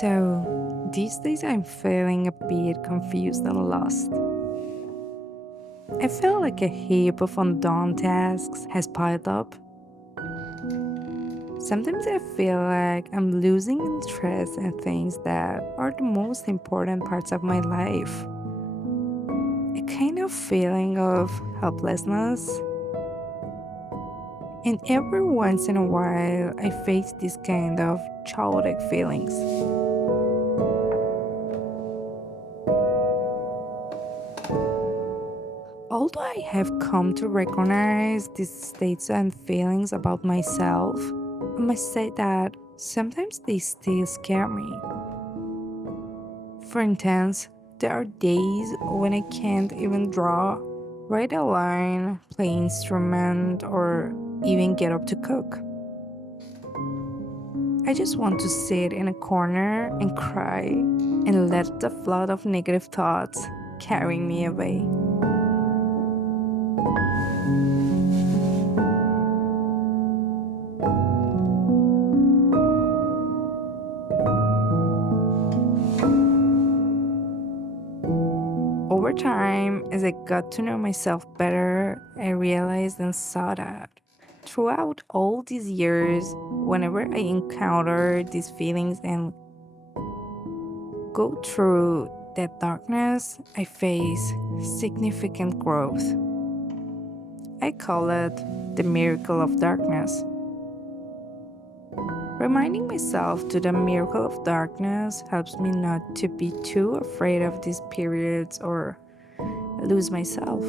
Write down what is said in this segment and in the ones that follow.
So, these days I'm feeling a bit confused and lost. I feel like a heap of undone tasks has piled up. Sometimes I feel like I'm losing interest in things that are the most important parts of my life. A kind of feeling of helplessness. And every once in a while, I face this kind of chaotic feelings. Although I have come to recognize these states and feelings about myself, I must say that sometimes they still scare me. For instance, there are days when I can't even draw, write a line, play instrument, or even get up to cook. I just want to sit in a corner and cry and let the flood of negative thoughts carry me away. Over time, as I got to know myself better, I realized and saw that throughout all these years, whenever I encounter these feelings and go through that darkness, I face significant growth. I call it the miracle of darkness. Reminding myself to the miracle of darkness helps me not to be too afraid of these periods or lose myself.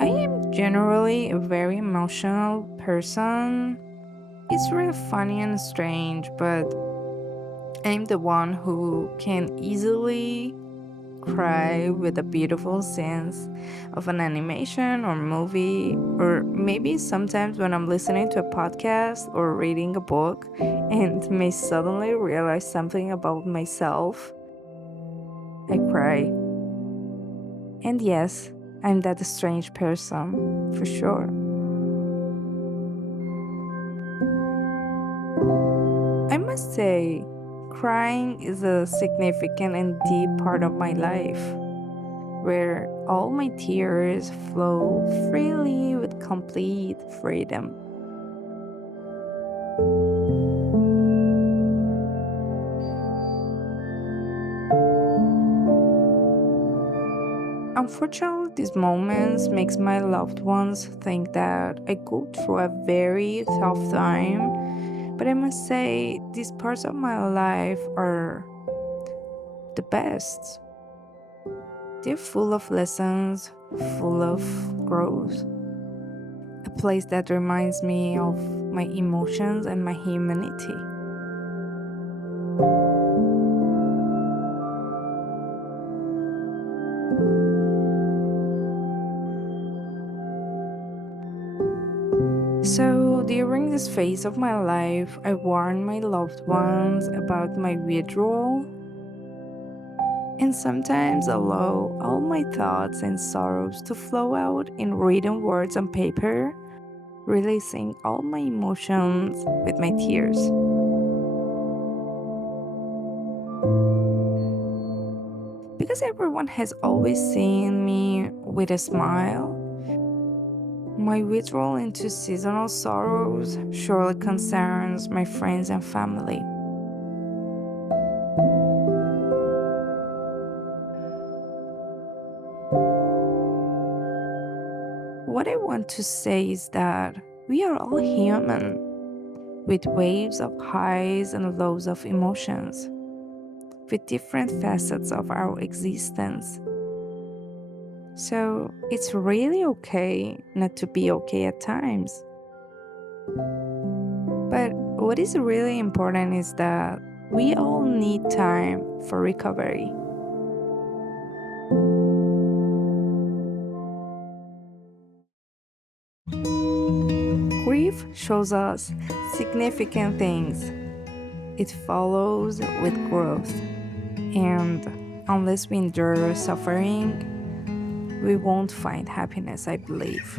I am generally a very emotional person. It's really funny and strange, but I'm the one who can easily cry with a beautiful sense of an animation or movie, or maybe sometimes when I'm listening to a podcast or reading a book and may suddenly realize something about myself, I cry. And yes, I'm that strange person, for sure. I must say, crying is a significant and deep part of my life, where all my tears flow freely with complete freedom. Unfortunately, these moments makes my loved ones think that I go through a very tough time, but I must say these parts of my life are the best. They're full of lessons, full of growth. A place that reminds me of my emotions and my humanity. So, during this phase of my life, I warned my loved ones about my withdrawal and sometimes allow all my thoughts and sorrows to flow out in written words on paper, releasing all my emotions with my tears. Because everyone has always seen me with a smile, my withdrawal into seasonal sorrows surely concerns my friends and family. What I want to say is that we are all human. with waves of highs and lows of emotions, with different facets of our existence. So it's really okay not to be okay at times. But what is really important is that we all need time for recovery. Grief shows us significant things. It follows with growth. And unless we endure suffering, we won't find happiness, I believe.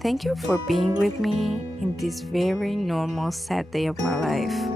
Thank you for being with me in this very normal sad day of my life.